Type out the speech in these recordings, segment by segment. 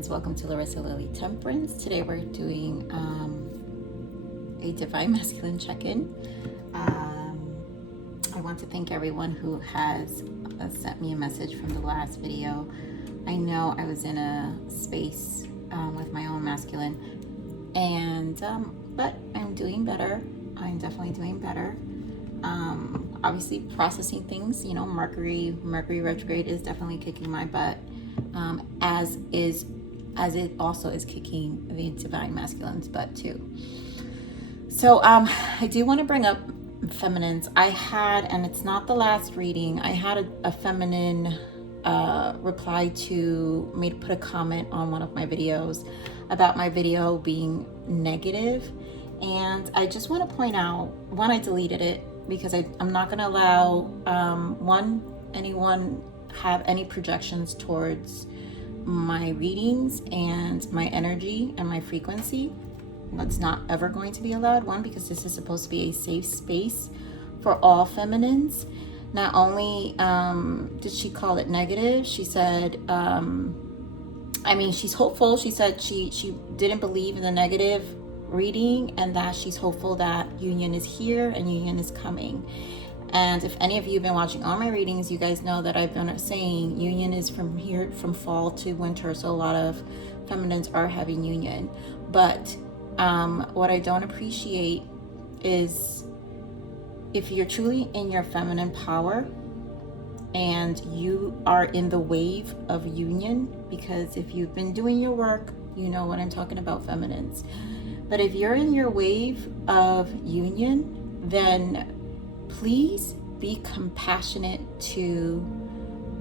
friends, welcome to Larisa Lili Temperance. Today we're doing a Divine Masculine check-in. I want to thank everyone who has sent me a message from the last video. I know I was in a space with my own masculine, and but I'm doing better. I'm definitely doing better. Obviously processing things, you know, Mercury retrograde is definitely kicking my butt, as it also is kicking the Divine Masculine's butt too. So I do want to bring up feminines. I had, and it's not the last reading, I had a feminine reply to put a comment on one of my videos about my video being negative, and I just want to point out, one, I deleted it because I'm not going to allow anyone have any projections towards my readings and my energy and my frequency. That's not ever going to be allowed. One, because this is supposed to be a safe space for all feminines. Not only did she call it negative, she said, she's hopeful. She said she didn't believe in the negative reading, and that she's hopeful that union is here and union is coming. And if any of you have been watching all my readings, you guys know that I've been saying union is from here, from fall to winter. So a lot of feminines are having union. But what I don't appreciate is, if you're truly in your feminine power and you are in the wave of union, because if you've been doing your work, you know what I'm talking about, feminines. But if you're in your wave of union, then please be compassionate to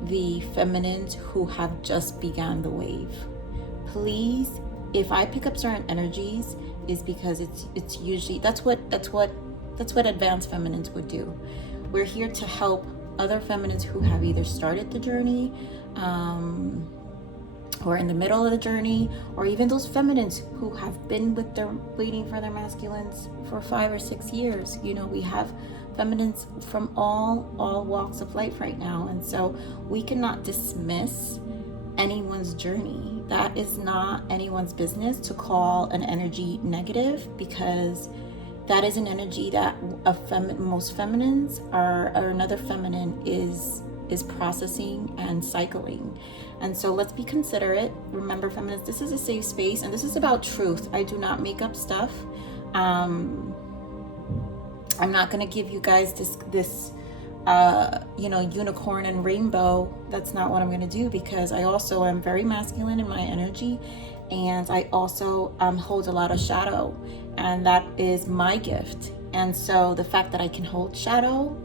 the feminines who have just begun the wave. Please, if I pick up certain energies, is because it's usually that's what advanced feminines would do. We're here to help other feminines who have either started the journey, or in the middle of the journey, or even those feminines who have been waiting for their masculines for 5 or 6 years. You know, we have feminines from all walks of life right now, and so we cannot dismiss anyone's journey. That is not anyone's business to call an energy negative, because that is an energy that most feminines or another feminine is processing and cycling. And so let's be considerate. Remember, feminists, this is a safe space, and this is about truth. I do not make up stuff. I'm not going to give you guys this unicorn and rainbow. That's not what I'm going to do, because I also am very masculine in my energy, and I also hold a lot of shadow, and that is my gift. And so the fact that I can hold shadow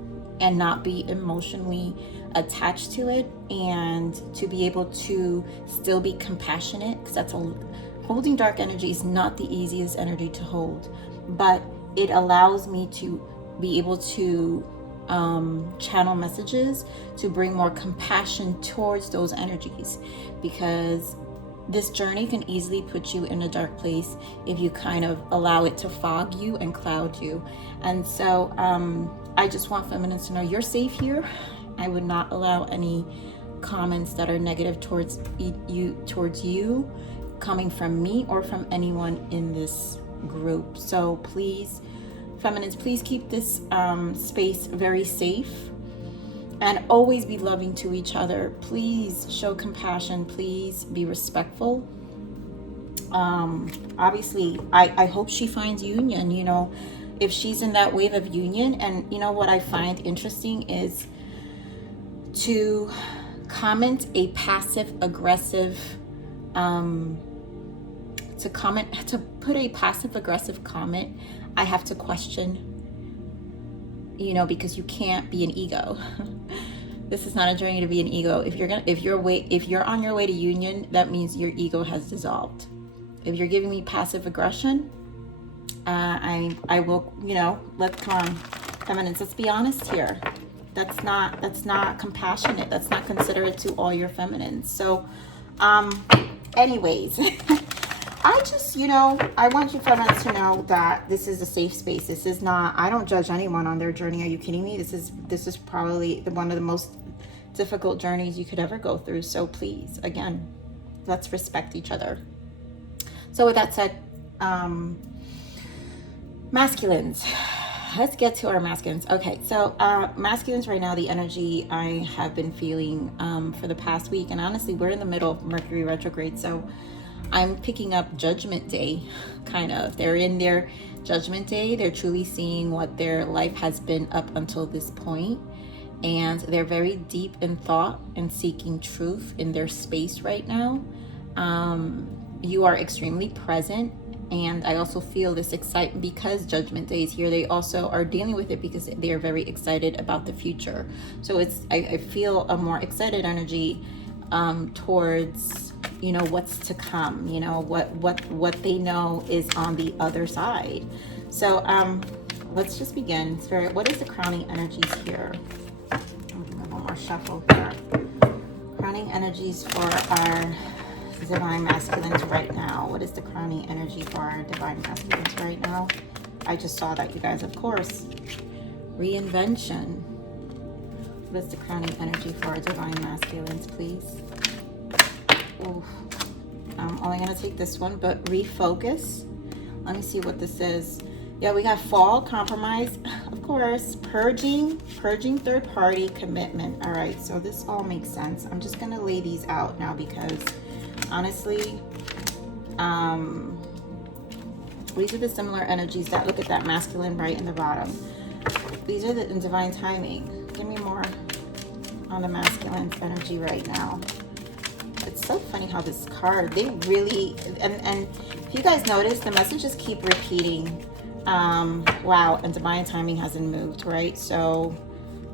and not be emotionally attached to it, and to be able to still be compassionate, because holding dark energy is not the easiest energy to hold, but it allows me to be able to channel messages to bring more compassion towards those energies, because this journey can easily put you in a dark place if you kind of allow it to fog you and cloud you. And so I just want feminines to know you're safe here. I would not allow any comments that are negative towards you coming from me or from anyone in this group. So please, feminines, please keep this space very safe, and always be loving to each other. Please show compassion. Please be respectful. Obviously, I hope she finds union, you know, if she's in that wave of union. And you know what I find interesting is to comment a passive aggressive to put a passive aggressive comment. I have to question, you know, because you can't be an ego. This is not a journey to be an ego. If you're on your way to union, that means your ego has dissolved. If you're giving me passive aggression, I will, you know, come on, feminines, let's be honest here. That's not compassionate. That's not considerate to all your feminines. So anyways, I just, you know, I want you feminines to know that this is a safe space. This is not, I don't judge anyone on their journey. Are you kidding me? This is probably one of the most difficult journeys you could ever go through. So please, again, Let's respect each other. So with that said, masculines, let's get to our masculines. Okay, so masculines right now, the energy I have been feeling for the past week, and honestly, we're in the middle of Mercury retrograde, so I'm picking up Judgment Day, kind of. They're in their Judgment Day. They're truly seeing what their life has been up until this point, and they're very deep in thought and seeking truth in their space right now. You are extremely present, and I also feel this excitement because Judgment Day is here. They also are dealing with it because they are very excited about the future. So I feel a more excited energy towards, you know, what's to come, you know, what they know is on the other side. So let's just begin. Spirit, what is the crowning energies here? I'm gonna do one more shuffle here. Crowning energies for our divine masculines right now. What is the crowning energy for our divine masculines right now? I just saw that, you guys, of course. Reinvention. What is the crowning energy for our divine masculines, please? Ooh. I'm only going to take this one, but refocus. Let me see what this is. Yeah, we got fall, compromise, of course, purging third party, commitment. All right, so this all makes sense. I'm just going to lay these out now because honestly, these are the similar energies that, look at that masculine right in the bottom. These are the in divine timing. Give me more on the masculine energy right now. It's so funny how this card, they really, and if you guys notice, the messages keep repeating. Wow, and divine timing hasn't moved, right? So,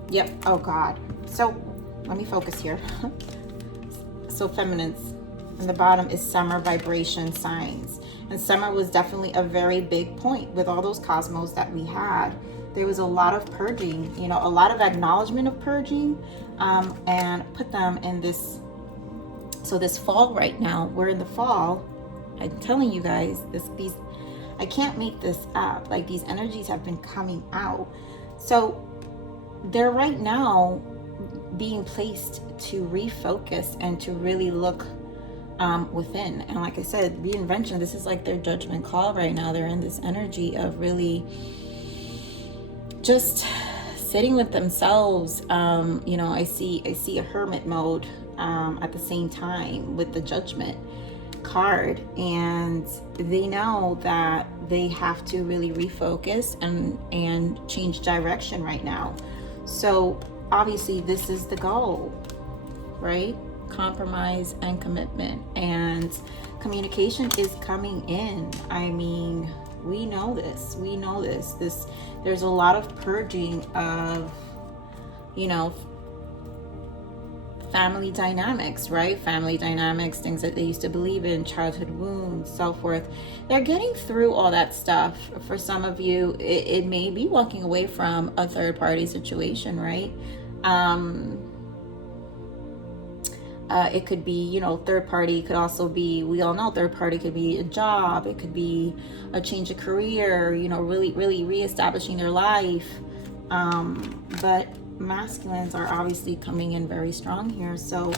yep. Oh God. So let me focus here. So feminines. And the bottom is summer vibration signs. And summer was definitely a very big point with all those cosmos that we had. There was a lot of purging, you know, a lot of acknowledgement of purging, and put them in this. So this fall right now, we're in the fall. I'm telling you guys, these, I can't make this up. Like, these energies have been coming out. So they're right now being placed to refocus and to really look within. And like I said, reinvention, this is like their judgment call right now. They're in this energy of really just sitting with themselves. You know, I see a hermit mode at the same time with the judgment card, and they know that they have to really refocus and change direction right now. So obviously this is the goal, right? Compromise and commitment, and communication is coming in. I mean, we know this. There's a lot of purging of, you know, family dynamics, right? Family dynamics, things that they used to believe in, childhood wounds, so forth. They're getting through all that stuff. For some of you, it may be walking away from a third party situation, right? It could be, you know, third party could also be, we all know third party could be a job. It could be a change of career, you know, really reestablishing their life. But masculines are obviously coming in very strong here. So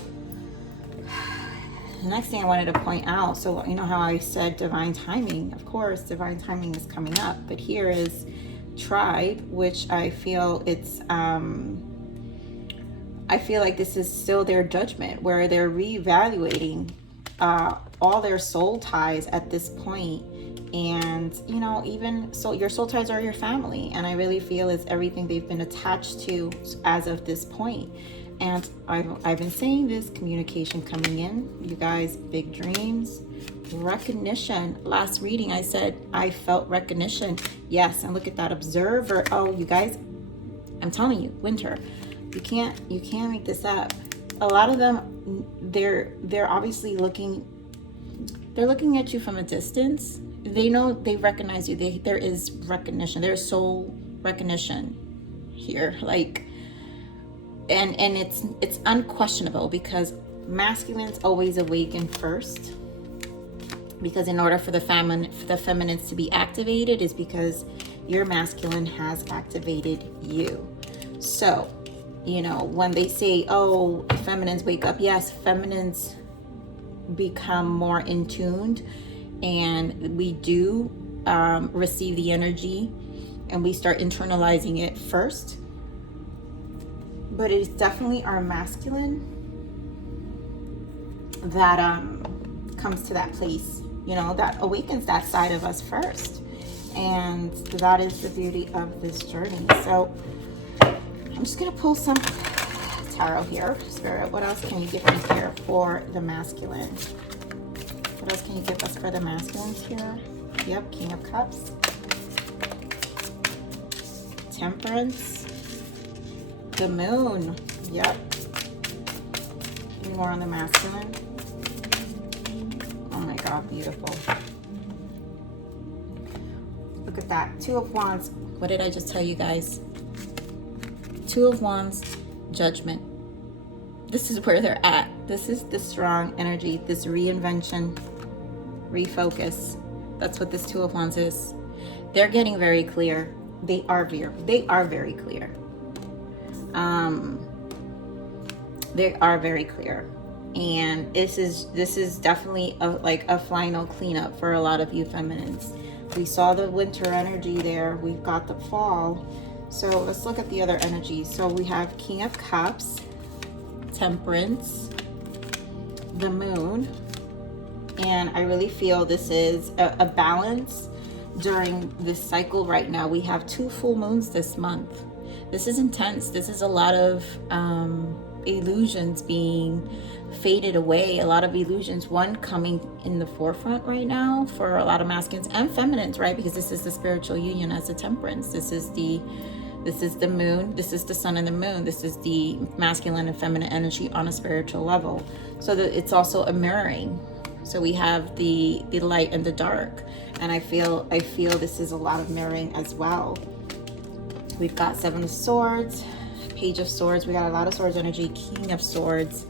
the next thing I wanted to point out, so you know how I said divine timing, of course, divine timing is coming up, but here is tribe, which I feel it's, I feel like this is still their judgment, where they're reevaluating all their soul ties at this point. And, you know, even so, your soul ties are your family. And I really feel it's everything they've been attached to as of this point. And I've been saying this, communication coming in. You guys, big dreams, recognition. Last reading, I said, I felt recognition. Yes, and look at that observer. Oh, you guys, I'm telling you, winter. You can't make this up. A lot of them, they're obviously looking at you from a distance. They know, they recognize you. There is recognition. There's soul recognition here. Like, and it's unquestionable, because masculines always awaken first. Because in order for the feminines to be activated is because your masculine has activated you. So, you know, when they say, oh, feminines wake up, yes, feminines become more in tuned, and we do receive the energy, and we start internalizing it first. But it's definitely our masculine that comes to that place, you know, that awakens that side of us first. And that is the beauty of this journey. So I'm just gonna pull some tarot here. Spirit, what else can you give me here for the masculine? What else can you give us for the masculines here? Yep, King of Cups. Temperance. The Moon. Yep. More on the masculine. Oh my God, beautiful. Look at that. Two of Wands. What did I just tell you guys? Two of Wands, Judgment. This is where they're at. This is the strong energy, this reinvention, refocus. That's what this Two of Wands is. They're getting very clear. They are very clear. They are very clear, and this is definitely like a final cleanup for a lot of you feminines. We saw the winter energy there. We've got the fall. So let's look at the other energies. So we have King of Cups, Temperance, the Moon, and I really feel this is a balance during this cycle right now. We have 2 full moons this month. This is intense. This is a lot of illusions being faded away, a lot of illusions, one coming in the forefront right now for a lot of masculines and feminines, right? Because this is the spiritual union as a temperance. This is the moon, this is the sun and the moon, this is the masculine and feminine energy on a spiritual level. So that it's also a mirroring. So we have the light and the dark, and I feel this is a lot of mirroring as well. We've got 7 of Swords, Page of Swords, we got a lot of Swords energy, King of Swords,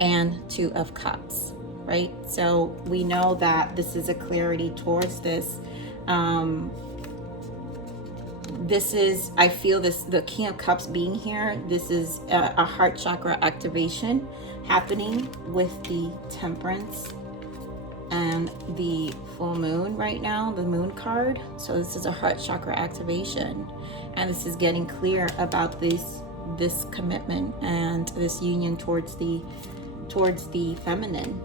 and 2 of Cups, right? So we know that this is a clarity towards this. This is, I feel this, the King of Cups being here, this is a heart chakra activation happening with the Temperance and the full moon right now, the Moon card. So this is a heart chakra activation, and this is getting clear about this commitment and this union towards the feminine.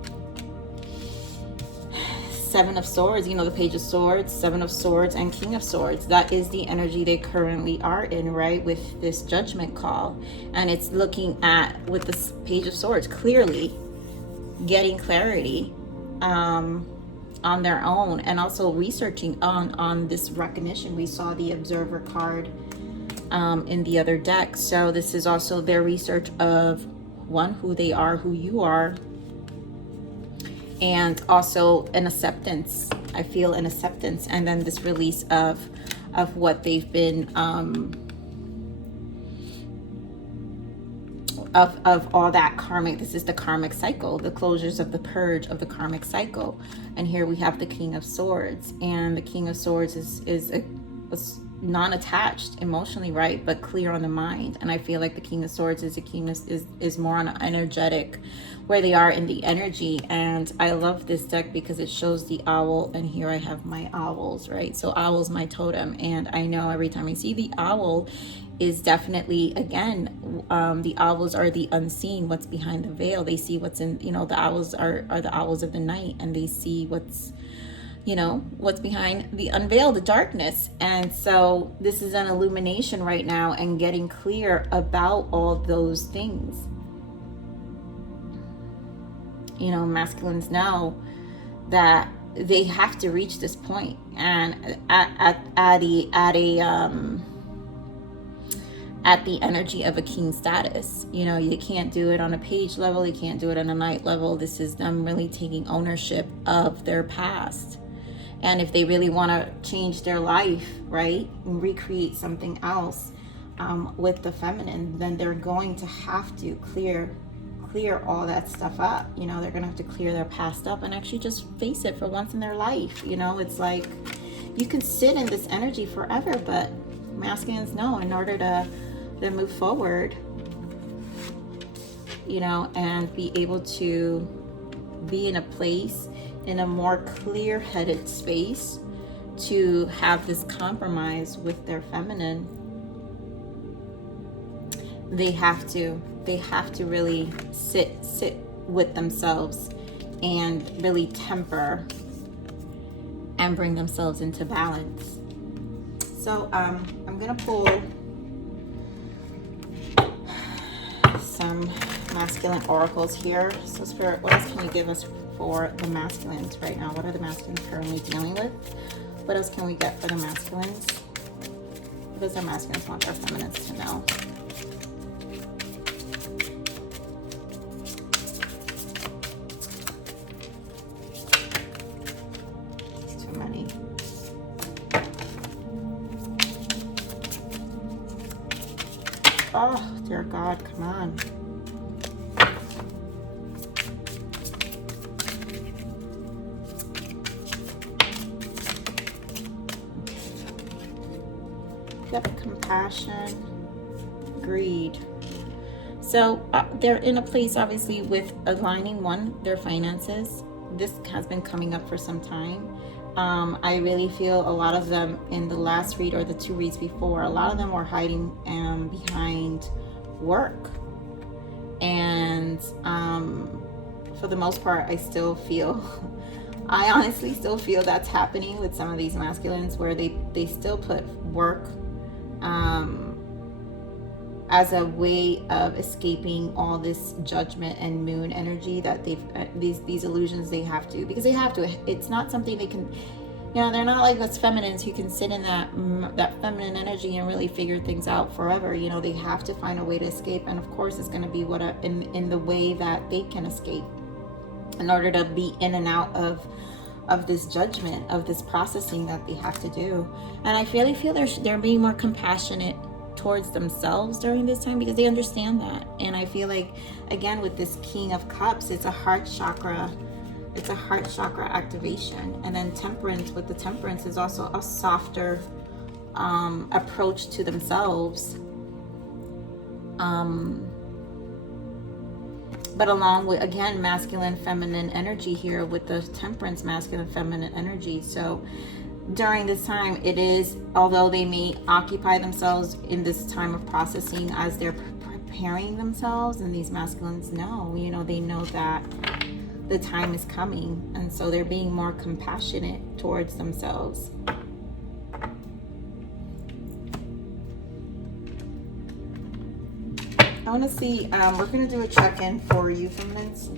7 of Swords, you know, the Page of Swords, 7 of Swords, and King of Swords. That is the energy they currently are in, right? With this judgment call. And it's looking at, with this Page of Swords, clearly getting clarity on their own, and also researching on this recognition. We saw the Observer card in the other deck. So this is also their research of, one, who they are, who you are, and also an acceptance. I feel an acceptance, and then this release of what they've been of all that karmic. This is the karmic cycle, the closures of the purge of the karmic cycle. And here we have the King of Swords, and the King of Swords is a non-attached emotionally, right, but clear on the mind. And I feel like the King of Swords is more on an energetic, where they are in the energy. And I love this deck because it shows the owl, and here I have my owls, right? So owl's my totem, and I know every time I see the owl is definitely, again, the owls are the unseen, what's behind the veil. They see what's in, you know, the owls are the owls of the night, and they see what's, you know, what's behind the unveil, the darkness. And so this is an illumination right now, and getting clear about all those things. You know, masculines know that they have to reach this point, and at the energy of a king status. You know, you can't do it on a page level, you can't do it on a night level. This is them really taking ownership of their past. And if they really want to change their life, right, and recreate something else with the feminine, then they're going to have to clear all that stuff up. You know, they're gonna have to clear their past up and actually just face it for once in their life. You know, it's like you can sit in this energy forever, but masculines know, in order to move forward, you know, and be able to be in a place, in a more clear-headed space, to have this compromise with their feminine. They have to really sit with themselves and really temper and bring themselves into balance. So I'm gonna pull some masculine oracles here. So Spirit, what else can you give us for the masculines right now? What are the masculines currently dealing with? What else can we get for the masculines? What does the masculines want their feminines to know? Too many. Oh, dear God, come on. Yep, compassion, greed. So they're in a place, obviously, with aligning, one, their finances. This has been coming up for some time. I really feel a lot of them in the last read or the 2 reads before, a lot of them were hiding behind work. And for the most part, I honestly still feel that's happening with some of these masculines, where they still put work as a way of escaping all this judgment and moon energy that these illusions they have to, because they have to. It's not something they can, they're not like us feminines who can sit in that feminine energy and really figure things out forever. They have to find a way to escape, and of course it's going to be in the way that they can escape, in order to be in and out of this judgment, of this processing that they have to do. And I really feel they're being more compassionate towards themselves during this time, because they understand that. And I feel like, again, with this King of Cups, it's a heart chakra activation. And then temperance, with the temperance, is also a softer approach to themselves, but along with, again, masculine feminine energy here with the temperance, masculine feminine energy. So during this time, it is, although they may occupy themselves in this time of processing as they're preparing themselves, and these masculines know, they know that the time is coming, and so they're being more compassionate towards themselves. I want to see, we're going to do a check-in for you, feminines.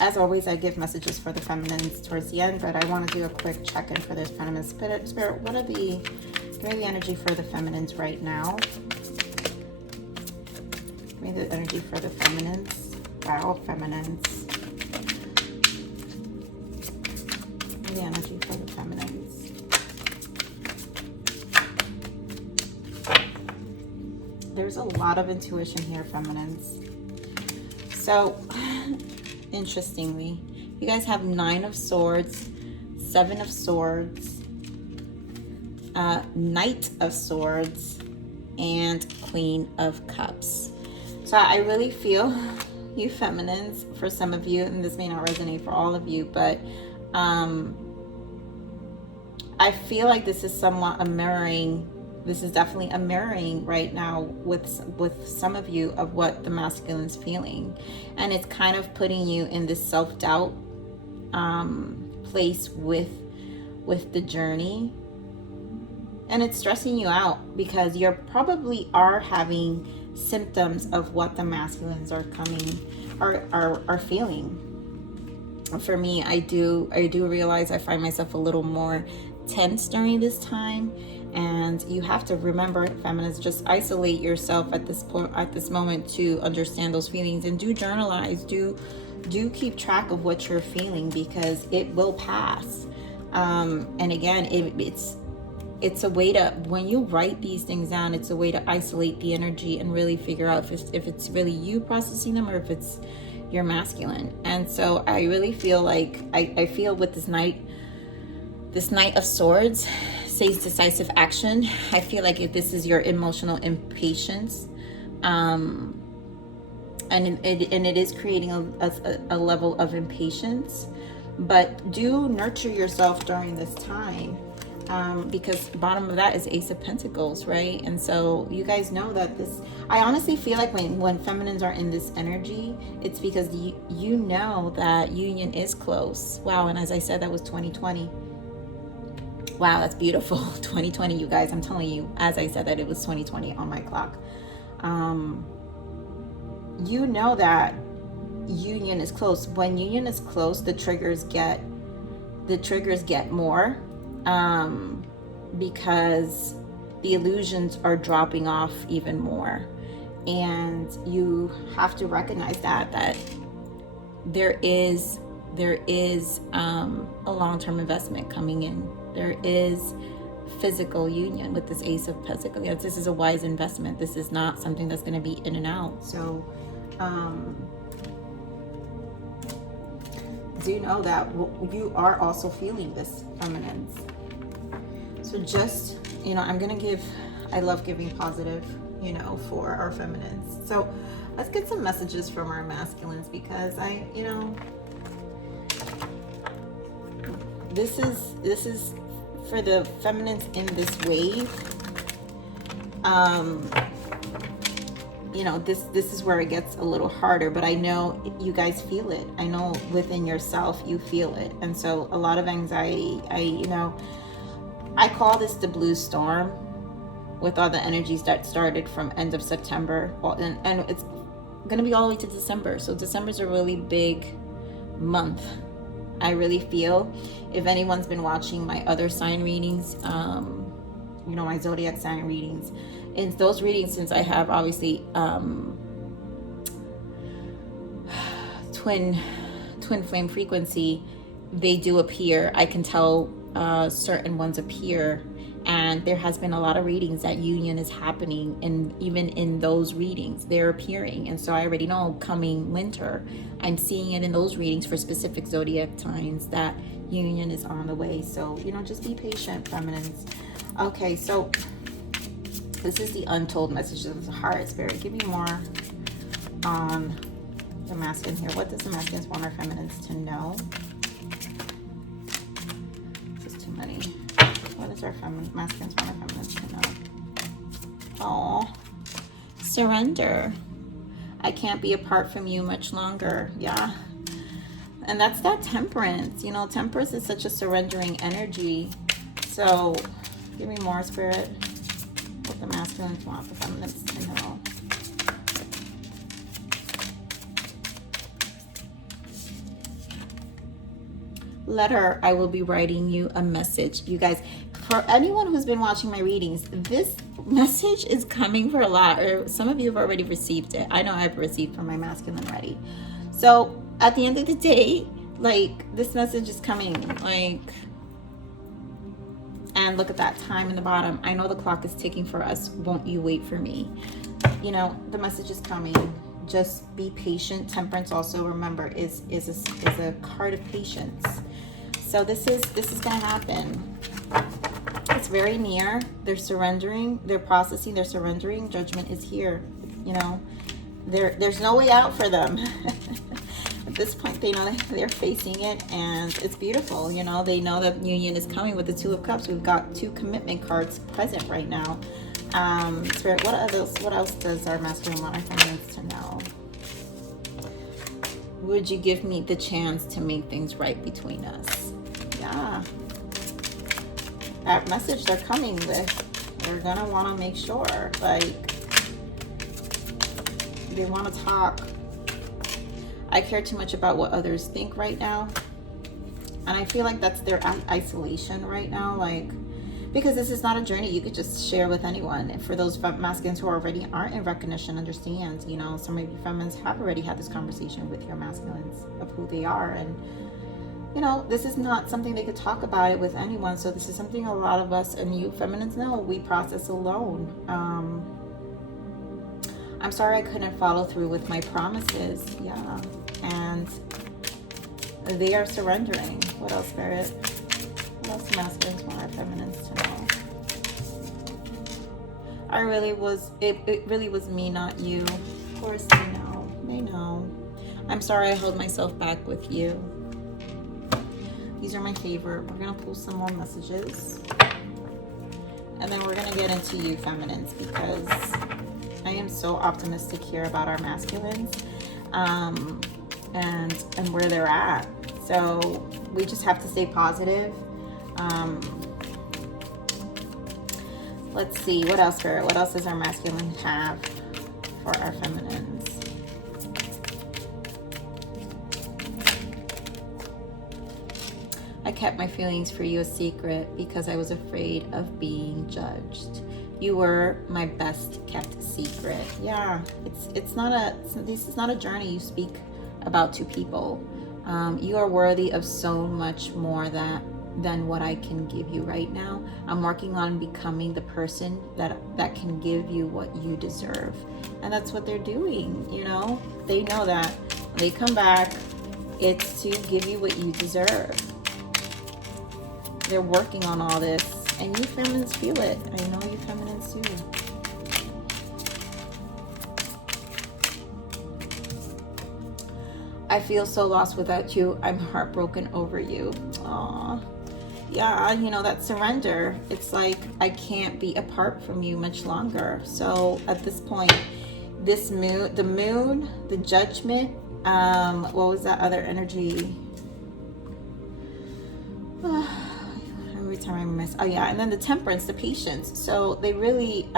As always, I give messages for the feminines towards the end, but I want to do a quick check-in for this feminine spirit. What are give me the energy for the feminines right now. Give me the energy for the feminines. Wow, feminines. Give me the energy for the feminines. There's a lot of intuition here, feminines. So, interestingly, you guys have 9 of Swords, 7 of Swords, Knight of Swords, and Queen of Cups. So I really feel you feminines, for some of you, and this may not resonate for all of you, but I feel like this is somewhat a mirroring. This is definitely a mirroring right now with some of you of what the masculine's feeling. And it's kind of putting you in this self-doubt place with the journey. And it's stressing you out, because you probably are having symptoms of what the masculines are feeling. For me, I do realize I find myself a little more tense during this time. And you have to remember, feminists, just isolate yourself at this moment to understand those feelings, and do journalize, do keep track of what you're feeling, because it will pass. And again, it's a way to, when you write these things down, it's a way to isolate the energy and really figure out if it's really you processing them, or if it's your masculine. And so I really feel like I feel with this Knight of Swords says decisive action. I feel like if this is your emotional impatience, and it is creating a level of impatience. But do nurture yourself during this time, because bottom of that is Ace of Pentacles, right? And so you guys know that this, I honestly feel like when feminines are in this energy, it's because you know that union is close. Wow. And as I said, that was 2020. Wow, that's beautiful. 2020, you guys. I'm telling you, as I said that, it was 2020 on my clock. You know that union is close. When union is close, the triggers get more, because the illusions are dropping off even more. And you have to recognize that there is a long-term investment coming in. There is physical union with this Ace of Pentacles. Yes, this is a wise investment. This is not something that's going to be in and out. So do know that you are also feeling this, feminines. So just, I'm going to give, I love giving positive, for our feminines. So let's get some messages from our masculines, because this is for the feminines in this wave. This is where it gets a little harder, but I know you guys feel it. I know within yourself you feel it. And so a lot of anxiety. I call this the blue storm, with all the energies that started from end of September, and it's going to be all the way to December. So December's a really big month. I really feel, if anyone's been watching my other sign readings, my zodiac sign readings, in those readings, since I have obviously twin flame frequency, they do appear. I can tell certain ones appear, and there has been a lot of readings that union is happening, and even in those readings they're appearing. And so I already know coming winter, I'm seeing it in those readings for specific zodiac signs that union is on the way. So just be patient, feminines. Okay, so this is the untold messages of the heart. Spirit, give me more on the masculine here. What does the masculines want our feminines to know? Just too many. What does our masculines want our feminines to know? Oh, surrender. I can't be apart from you much longer. Yeah. And that's that temperance. Temperance is such a surrendering energy. So give me more, Spirit. What the masculines want the feminines to know. Letter, I will be writing you a message. You guys, for anyone who's been watching my readings, this message is coming for a lot, or some of you have already received it. I know I've received from my masculine already. So at the end of the day, this message is coming, and look at that time in the bottom. I know the clock is ticking for us. Won't you wait for me? The message is coming. Just be patient. Temperance also, remember, is a card of patience. So this is going to happen. It's very near. They're surrendering. They're processing. They're surrendering. Judgment is here. There's no way out for them. At this point, they know they're facing it, and it's beautiful. They know that union is coming with the Two of Cups. We've got 2 commitment cards present right now. Spirit, what else does our masculine want our feminines to know? Would you give me the chance to make things right between us? Yeah. That message they're coming with, they're gonna want to make sure, they want to talk. I care too much about what others think right now, and I feel like that's their isolation right now, because this is not a journey you could just share with anyone. And for those masculines who already aren't in recognition, understand, some of you feminines have already had this conversation with your masculines of who they are, and this is not something they could talk about it with anyone. So this is something a lot of us, and you feminines know, we process alone. I'm sorry I couldn't follow through with my promises. Yeah. And they are surrendering. What else, Spirit? What else masculines want our feminines to know? It really was me, not you. Of course, They know. I'm sorry I held myself back with you. These are my favorite. We're going to pull some more messages. And then we're going to get into you, feminines, because I am so optimistic here about our masculines and where they're at. So we just have to stay positive. Let's see, what else, Spirit? What else does our masculine have for our feminines? I kept my feelings for you a secret because I was afraid of being judged. You were my best kept secret. Yeah, this is not a journey you speak about to people. You are worthy of so much more than what I can give you right now. I'm working on becoming the person that can give you what you deserve. And that's what they're doing, you know? They know that when they come back, it's to give you what you deserve. They're working on all this, and you feminines feel it. I know you feminines do. I feel so lost without you. I'm heartbroken over you. Aww. Yeah, you know, that surrender. It's like, I can't be apart from you much longer. So at this point, this moon, the judgment, what was that other energy? Every time I miss, oh yeah, and then the temperance, the patience. So they really,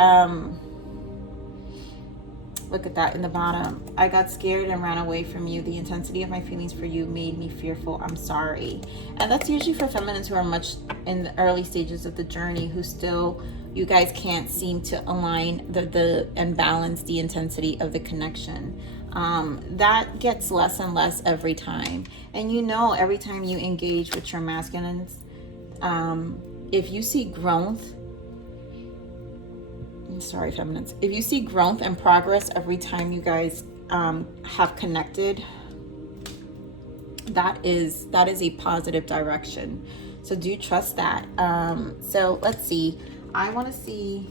look at that in the bottom. I got scared and ran away from you. The intensity of my feelings for you made me fearful. I'm sorry. And that's usually for feminines who are much in the early stages of the journey, who still, you guys can't seem to align and balance the intensity of the connection. That gets less and less every time. And you know, every time you engage with your masculines, if you see growth, sorry, feminines, if you see growth and progress every time you guys have connected, that is a positive direction. So do trust that. So let's see. I want to see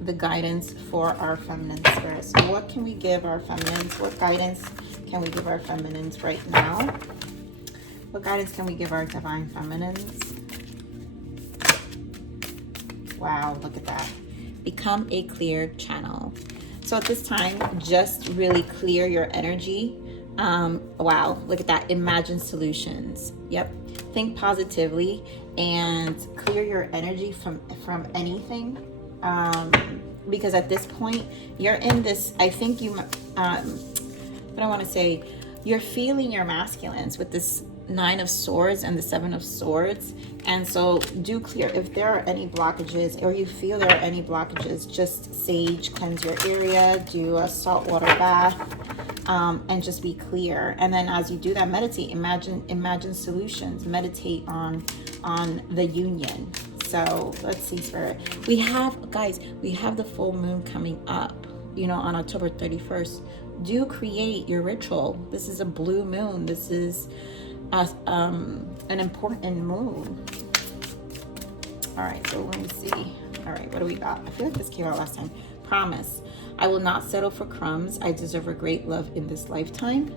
the guidance for our feminine spirits. So what can we give our feminines? What guidance can we give our feminines right now? What guidance can we give our divine feminines? Wow, look at that. Become a clear channel. So at this time, just really clear your energy. Wow, look at that. Imagine solutions. Yep. Think positively and clear your energy from anything. Because at this point, you're in this, I think you, what I want to say, you're feeling your masculines with this 9 of Swords and the 7 of Swords. And so do clear if there are any blockages, or you feel there are any blockages. Just sage, cleanse your area, do a saltwater bath, and just be clear. And then as you do that, meditate, imagine solutions, meditate on the union. So let's see, Spirit. We have, guys, we have the full moon coming up, you know, on October 31st. Do create your ritual. This is a blue moon. This is an important moon. All right, so let me see. All right, what do we got? I feel like this came out last time. Promise. I will not settle for crumbs. I deserve a great love in this lifetime.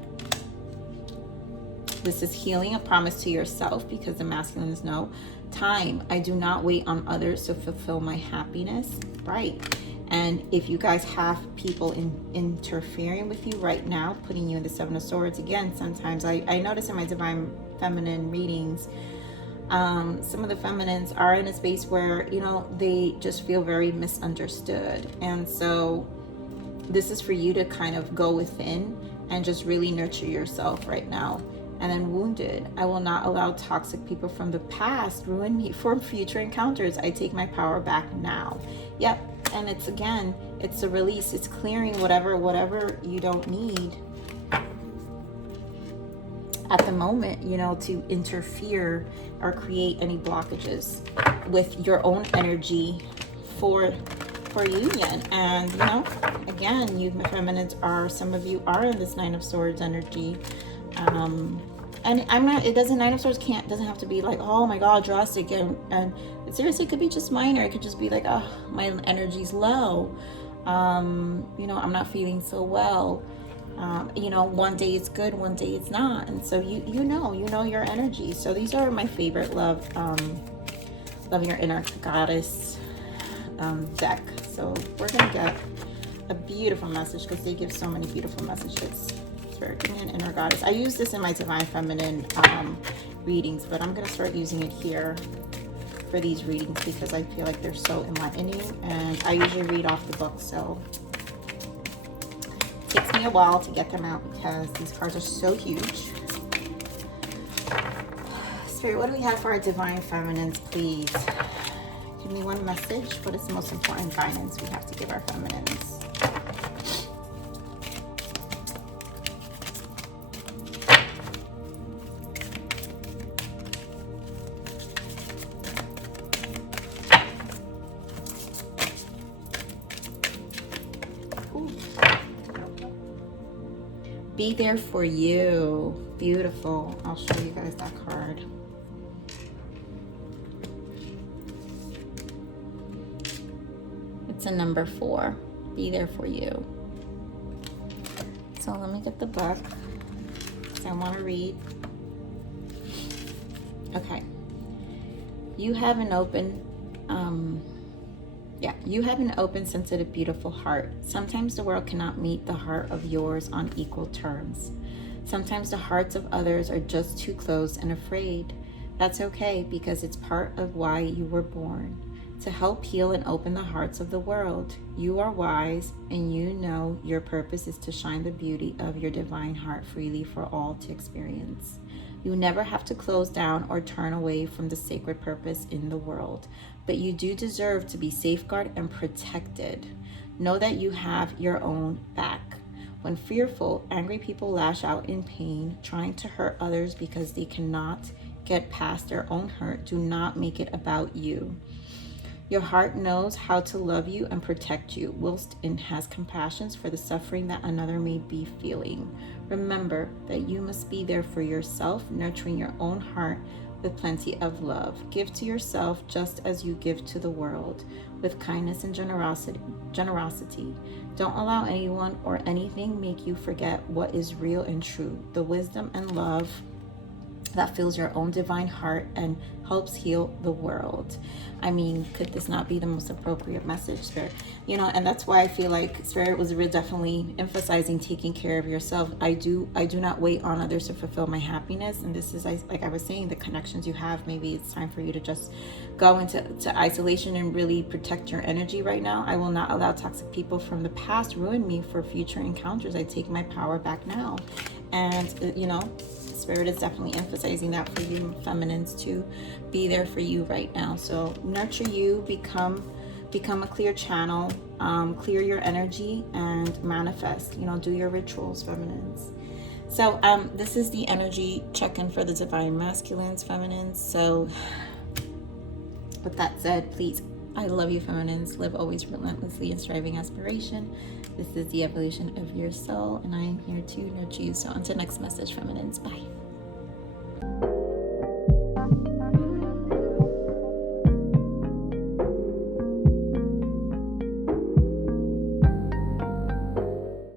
This is healing, a promise to yourself, because the masculines know. Time. I do not wait on others to fulfill my happiness. Right. And if you guys have people interfering with you right now, putting you in the 7 of Swords, again, sometimes I notice in my divine feminine readings, some of the feminines are in a space where, you know, they just feel very misunderstood. And so this is for you to kind of go within and just really nurture yourself right now. And then wounded. I will not allow toxic people from the past ruin me for future encounters. I take my power back now. Yep. And it's, again, it's a release. It's clearing whatever you don't need at the moment, you know, to interfere or create any blockages with your own energy for union. And, you know, again, you feminines are, some of you are in this 9 of Swords energy. And I'm not, it doesn't, 9 of Swords doesn't have to be like, oh my God, drastic. And it seriously could be just minor. It could just be like, oh, my energy's low. You know, I'm not feeling so well. You know, one day it's good, one day it's not, and so you know your energy. So these are my favorite love your inner goddess deck. So we're gonna get a beautiful message because they give so many beautiful messages. Spirit, give me an inner goddess. I use this in my divine feminine readings, but I'm gonna start using it here for these readings because I feel like they're so enlightening, and I usually read off the book, so it takes me a while to get them out because these cards are so huge. Spirit, what do we have for our divine feminines, please? Give me one message. What is the most important guidance we have to give our feminines? Be there for you. Beautiful. I'll show you guys that card. It's a number 4. Be there for you. So let me get the book because I want to read. Okay. You have an open, you have an open, sensitive, beautiful heart. Sometimes the world cannot meet the heart of yours on equal terms. Sometimes the hearts of others are just too closed and afraid. That's okay because it's part of why you were born. To help heal and open the hearts of the world. You are wise and you know your purpose is to shine the beauty of your divine heart freely for all to experience. You never have to close down or turn away from the sacred purpose in the world, but you do deserve to be safeguarded and protected. Know that you have your own back. When fearful, angry people lash out in pain, trying to hurt others because they cannot get past their own hurt, do not make it about you. Your heart knows how to love you and protect you, whilst it has compassion for the suffering that another may be feeling. Remember that you must be there for yourself, nurturing your own heart with plenty of love. Give to yourself just as you give to the world, with kindness and generosity. Don't allow anyone or anything make you forget what is real and true. The wisdom and love that fills your own divine heart and helps heal the world. I mean, could this not be the most appropriate message, Spirit? You know, and that's why I feel like Spirit was definitely emphasizing taking care of yourself. I do not wait on others to fulfill my happiness. And this is, like I was saying, the connections you have. Maybe it's time for you to just go into isolation and really protect your energy right now. I will not allow toxic people from the past ruin me for future encounters. I take my power back now. And, you know, Spirit is definitely emphasizing that for you feminines to be there for you right now. So nurture you, become a clear channel, clear your energy and manifest, you know, do your rituals, feminines. So this is the energy check-in for the divine masculines, feminines. So with that said, please, I love you, feminines. Live always relentlessly in striving aspiration. This is the evolution of your soul, and I am here to nurture you. So until next message, feminines. Bye.